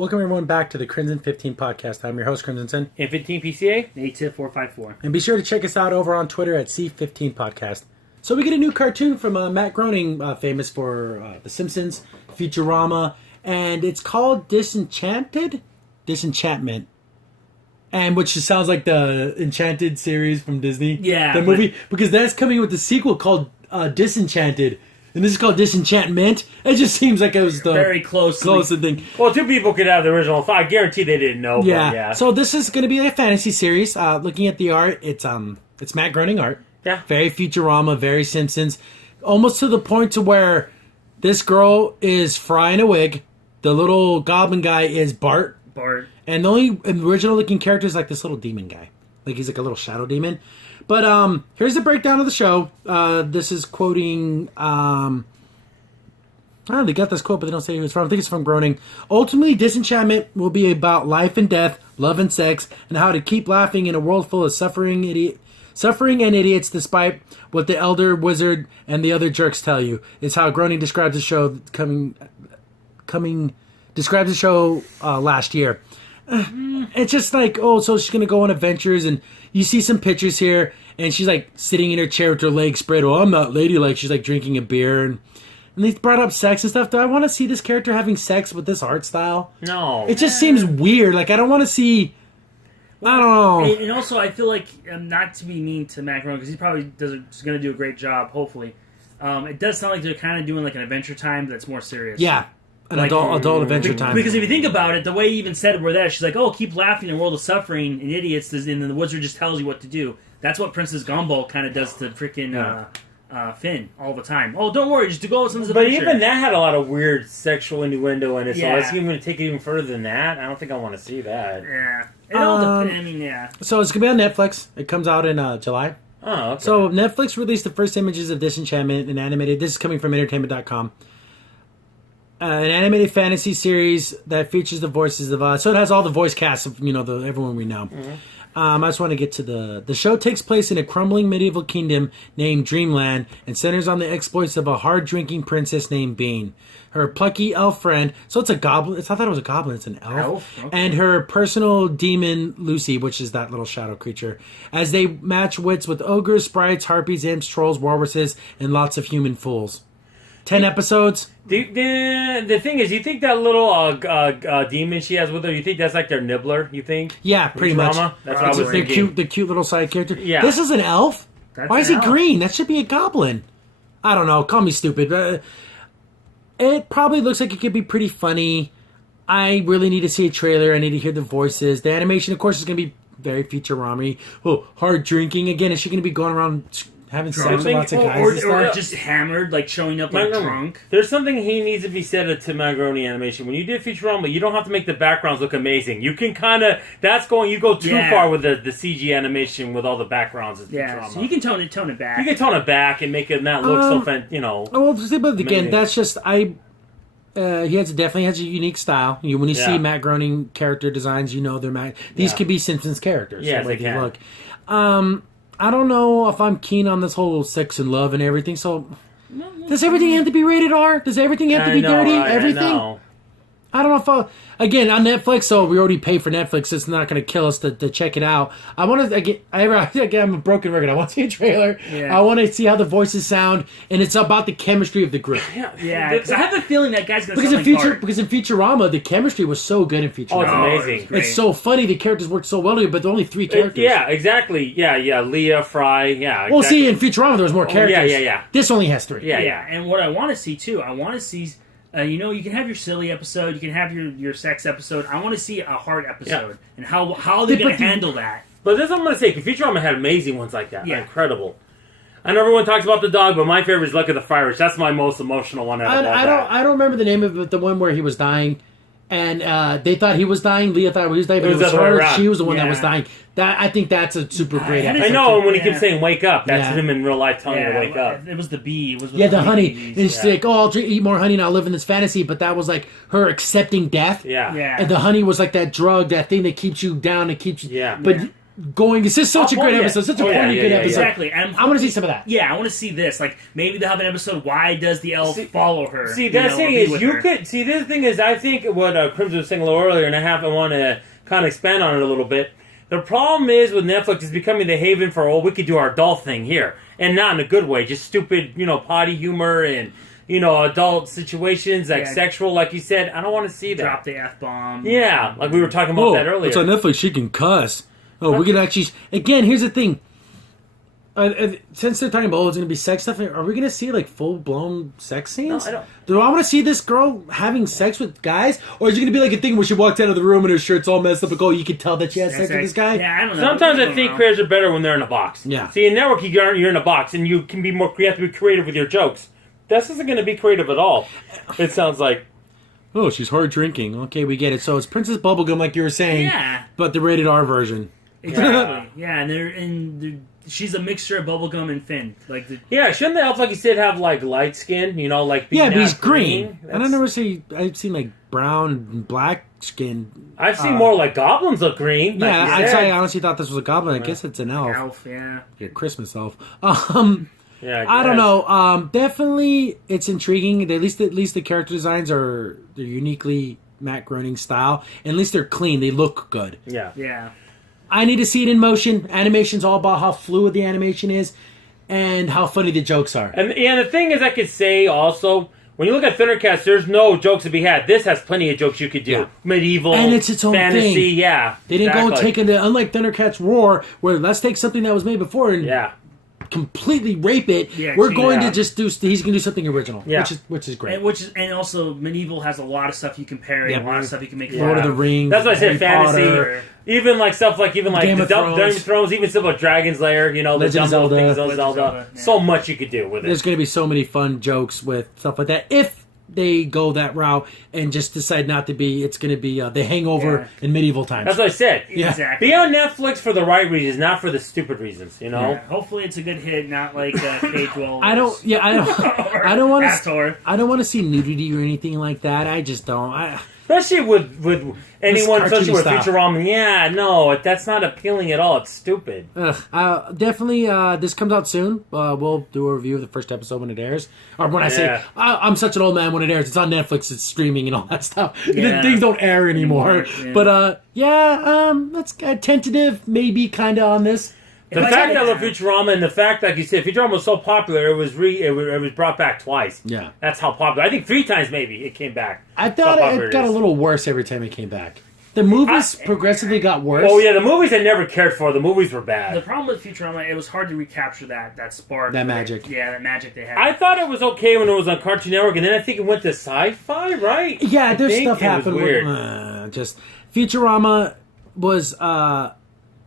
Welcome everyone back to the Crimson 15 podcast. I'm your host, Crimson. And 15 PCA? ATIP454. And be sure to check us out over on Twitter at C15 Podcast. So we get a new cartoon from Matt Groening, famous for The Simpsons, Futurama, and it's called Disenchantment, and which just sounds like the Enchanted series from Disney. Yeah. The movie, because that's coming with the sequel called Disenchanted. And this is called Disenchantment. It just seems like it was the very closest thing. Well, two people could have the original thought. I guarantee they didn't know. Yeah. But yeah. So this is going to be a fantasy series. Looking at the art, it's Matt Groening art. Yeah. Very Futurama, very Simpsons. Almost to the point to where this girl is Fry in a wig. The little goblin guy is Bart. And the only original looking character is like this little demon guy. Like he's like a little shadow demon. But here's the breakdown of the show. This is quoting... I don't know, they got this quote, but they don't say who it's from. I think it's from Groening. Ultimately, Disenchantment will be about life and death, love and sex, and how to keep laughing in a world full of suffering and idiots despite what the elder wizard and the other jerks tell you. It's how Groening describes the show last year. It's just like, so she's going to go on adventures, and you see some pictures here, and she's like sitting in her chair with her legs spread. Oh, I'm not ladylike. She's like drinking a beer, and they brought up sex and stuff. Do I want to see this character having sex with this art style? No. It just seems weird. Like, I don't want to see... I don't know. And also, I feel like, not to be mean to Matt Groening, because he probably is going to do a great job, hopefully. It does sound like they're kind of doing like an Adventure Time that's more serious. Yeah. An adult Adventure Time. Because if you think about it, the way he even said it where that, she's like, keep laughing in a world of suffering and idiots, and then the wizard just tells you what to do. That's what Princess Gumball kind of does to freaking Finn all the time. Oh, don't worry, just to go with some adventure. But even that had a lot of weird sexual innuendo in it, so Yeah. let's even take it even further than that. I don't think I want to see that. Yeah. It all depends. I mean, yeah. So it's going to be on Netflix. It comes out in July. Oh, okay. So Netflix released the first images of Disenchantment, an animated... This is coming from entertainment.com. An animated fantasy series that features the voices of... so it has all the voice casts of, everyone we know. Mm-hmm. I just want to get to the show takes place in a crumbling medieval kingdom named Dreamland and centers on the exploits of a hard-drinking princess named Bean. Her plucky elf friend... So it's a goblin. I thought it was a goblin. It's an elf. Okay. And her personal demon, Lucy, which is that little shadow creature. As they match wits with ogres, sprites, harpies, imps, trolls, walruses, and lots of human fools. 10 episodes. The thing is, you think that little demon she has with her, you think that's like their nibbler, you think? Yeah, pretty much. That's what I was thinking. The cute little side character. Yeah. This is an elf? That's Why is an he elf. green? That should be a goblin. I don't know. Call me stupid. It probably looks like it could be pretty funny. I really need to see a trailer. I need to hear the voices. The animation, of course, is going to be very Futurama-y. Oh, hard drinking. Again, is she going to be going around... having sex with lots of guys and stuff? Or just hammered, like showing up like drunk. There's something he needs to be said to Matt Groening animation. When you do Futurama, you don't have to make the backgrounds look amazing. You can kind of... You go too far with the CG animation with all the backgrounds of Futurama. So you can tone it back. You can tone it back and make it not look so Well, but again, amazing. that's just... he definitely has a unique style. When you see Matt Groening character designs, they're Matt... These could be Simpsons characters. Yes, the way they can. look. I don't know if I'm keen on this whole sex and love and everything, so... Does everything have to be rated R? Does everything have to be dirty? Everything? I don't know if again, on Netflix, so we already pay for Netflix. It's not going to kill us to check it out. I want to... Again, I'm a broken record. I want to see a trailer. Yeah. I want to see how the voices sound, and it's about the chemistry of the group. Yeah, because I have a feeling that guy's going to Because in Futurama, the chemistry was so good in Futurama. Oh, it's amazing. It's so funny. The characters worked so well together, but there are only 3 characters. Yeah, exactly. Yeah. Leah, Fry, yeah. Well, exactly. see, in Futurama, there was more characters. Yeah. This only has 3. Yeah. And what I want to see, too, you can have your silly episode, you can have your sex episode. I want to see a hard episode. And how they're going to handle that. But that's what I'm going to say. Futurama had amazing ones like that. Yeah. Incredible. I know everyone talks about the dog, but my favorite is Luck of the Fire Witch. That's my most emotional one out of all that. I don't remember the name of it, the one where he was dying. And they thought he was dying. Leah thought he was dying, but it was her. She was the one that was dying. I think that's a super great episode. I know, and when he keeps saying "wake up," that's him in real life telling her to wake up. It was the bee. It was the honey. And she's like, I'll eat more honey and I'll live in this fantasy. But that was like her accepting death. Yeah. And the honey was like that drug, that thing that keeps you down and keeps you... Yeah. But going. It's just such a great yeah. episode. Such a funny, good episode. Exactly. And I want to see some of that. Yeah, I want to see this. Like, maybe they'll have an episode, why does the elf follow her? See, the thing is, this thing is, I think what Crimson was saying a little earlier, and I want to kind of expand on it a little bit. The problem is with Netflix is becoming the haven for, we could do our adult thing here. And not in a good way. Just stupid, potty humor and, adult situations, like sexual, like you said. I don't want to see that. Drop the F-bomb. Yeah, like we were talking about that earlier. It's on Netflix. She can cuss. Oh, we can actually... Again, here's the thing. Since they're talking about, it's going to be sex stuff, are we going to see, like, full-blown sex scenes? No, I don't. Do I want to see this girl having sex with guys? Or is it going to be like a thing where she walks out of the room and her shirt's all messed up, you can tell that she has sex with this guy? Yeah, I don't know. Sometimes I think creators are better when they're in a box. Yeah. See, in network, you're in a box, and you can be you have to be creative with your jokes. This isn't going to be creative at all. It sounds like... Oh, she's hard drinking. Okay, we get it. So it's Princess Bubblegum, like you were saying. Yeah. But the rated R version. Exactly. Yeah, and she's a mixture of Bubblegum and Finn. Shouldn't the elf, like you said, have like light skin? Like but he's green. And I've seen like brown and black skin. I've seen more like goblins look green. Yeah, like I honestly thought this was a goblin. I guess it's an elf. Elf, yeah. Christmas elf. Yeah, I don't know. Definitely, it's intriguing. At least the character designs they're uniquely Matt Groening style. And at least they're clean. They look good. Yeah. Yeah. I need to see it in motion. Animation's all about how fluid the animation is and how funny the jokes are. And the thing is, I could say also, when you look at Thundercats, there's no jokes to be had. This has plenty of jokes you could do. Yeah. Medieval, and it's its own fantasy, thing. Yeah. They didn't go and take unlike Thundercats Roar, where let's take something that was made before and completely rape it. Yeah, we're going to just he's going to do something original, which is great. And also Medieval has a lot of stuff you can parry, a lot of stuff you can make. Lord of the Rings. That's what I said. Fantasy, Potter, even like stuff like Game of Thrones, even stuff like Dragon's Lair. The dumb things of Zelda. Yeah. So much you could do with it. There's going to be so many fun jokes with stuff like that if they go that route and just decide not to be. It's going to be The Hangover in medieval times. That's what I said. Yeah. Exactly. Be on Netflix for the right reasons, not for the stupid reasons. Yeah. Hopefully, it's a good hit, not like Cage Dwellers. I don't want to see nudity or anything like that. I just don't. Especially with anyone, especially with Futurama. Yeah, no, that's not appealing at all. It's stupid. Definitely, this comes out soon. We'll do a review of the first episode when it airs. Or when I say, I'm such an old man when it airs. It's on Netflix, it's streaming and all that stuff. Yeah. Things don't air anymore. Yeah. But, let's get tentative, maybe, kind of on this. The fact that Futurama and the fact, like you said, Futurama was so popular, it was brought back twice. Yeah, that's how popular. I think 3 times maybe it came back. I thought it got a little worse every time it came back. The movies progressively got worse. Oh yeah, the movies I never cared for. The movies were bad. The problem with Futurama, it was hard to recapture that spark, that magic. That magic they had. I thought it was okay when it was on Cartoon Network, and then I think it went to Sci-Fi, right? Yeah, there's stuff happened. Weird. Just Futurama was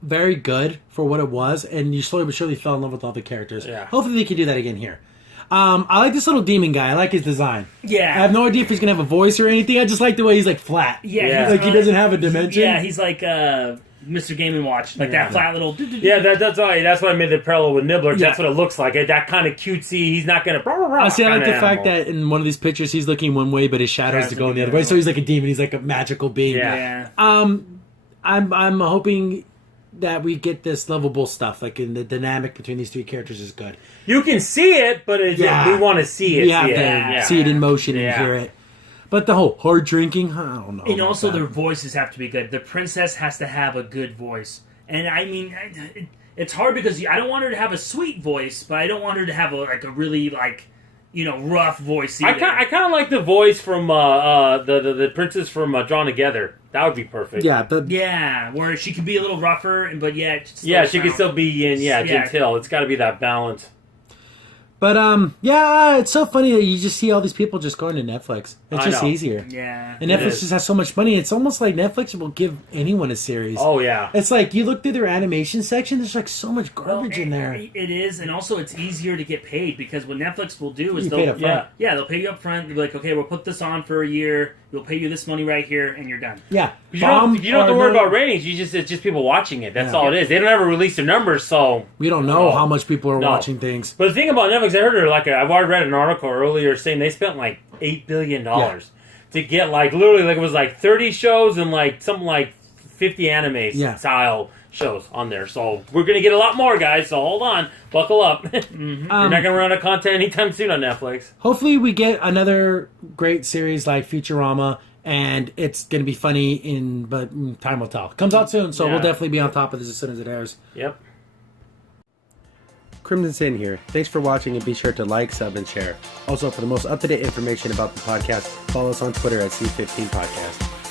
very good for what it was, and you slowly but surely fell in love with all the characters. Yeah. Hopefully they can do that again here. I like this little demon guy. I like his design. Yeah. I have no idea if he's going to have a voice or anything. I just like the way he's like flat. Yeah. Like he doesn't have a dimension. Yeah, he's like Mr. Game & Watch. Like that flat little... Yeah, that's why I made the parallel with Nibbler. Yeah. That's what it looks like. That kind of cutesy, he's not going to... I like the fact that in one of these pictures he's looking one way, but his shadow's to go the other way. So he's like a demon. He's like a magical being. Yeah. I'm hoping that we get this lovable stuff, like in the dynamic between these 3 characters is good. You can see it, but we want to see it. See it in motion and hear it. But the whole hard drinking, I don't know. And also their voices have to be good. The princess has to have a good voice. And I mean, it's hard because I don't want her to have a sweet voice, but I don't want her to have a really rough voice either. I kind of like the voice from the princess from Drawn Together. That would be perfect. Yeah, where she can be a little rougher, but yet... she can still be genteel. It's got to be that balance. But, it's so funny that you just see all these people just going to Netflix. It's just easier. Yeah. And Netflix just has so much money. It's almost like Netflix will give anyone a series. Oh, yeah. It's like, you look through their animation section, there's like so much garbage in there. It is, and also it's easier to get paid, because what Netflix will do is they'll pay you up front. They'll be like, okay, we'll put this on for a year. We'll pay you this money right here, and you're done. Yeah. You don't have to worry about ratings. It's just people watching it. That's all it is. They don't ever release their numbers, so... We don't know how much people are watching things. But the thing about Netflix, I heard I've already read an article earlier saying they spent like $8 billion to get literally it was 30 shows and something like 50 anime style shows on there. So we're going to get a lot more, guys. So hold on. Buckle up. Mm-hmm. We're not going to run out of content anytime soon on Netflix. Hopefully we get another great series like Futurama, and it's going to be funny, but time will tell. It comes out soon, so we'll definitely be on top of this as soon as it airs. Yep. Crimson Sin here. Thanks for watching, and be sure to like, sub, and share. Also, for the most up-to-date information about the podcast, follow us on Twitter at C15 Podcast.